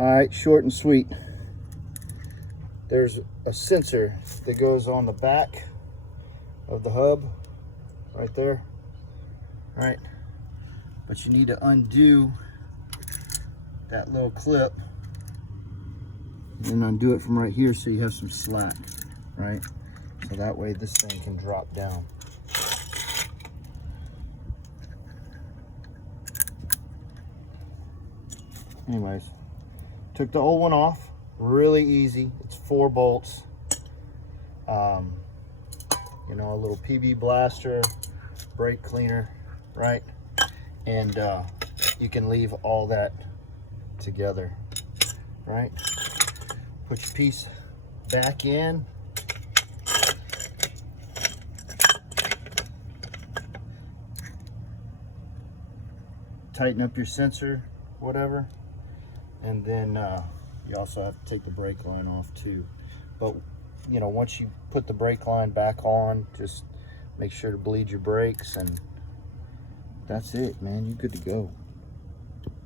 All right, short and sweet. There's a sensor that goes on the back of the hub right there. All right, but you need to undo that little clip and undo it from right here so you have some slack, right? So that way this thing can drop down. Anyways, took the old one off. Really easy. It's 4 bolts. You know, a little PB blaster, brake cleaner, right? And you can leave all that together, right? Put your piece back in. Tighten up your sensor, whatever. And then you also have to take the brake line off too. But you know, once you put the brake line back on, just make sure to bleed your brakes, and that's it, man. You're good to go.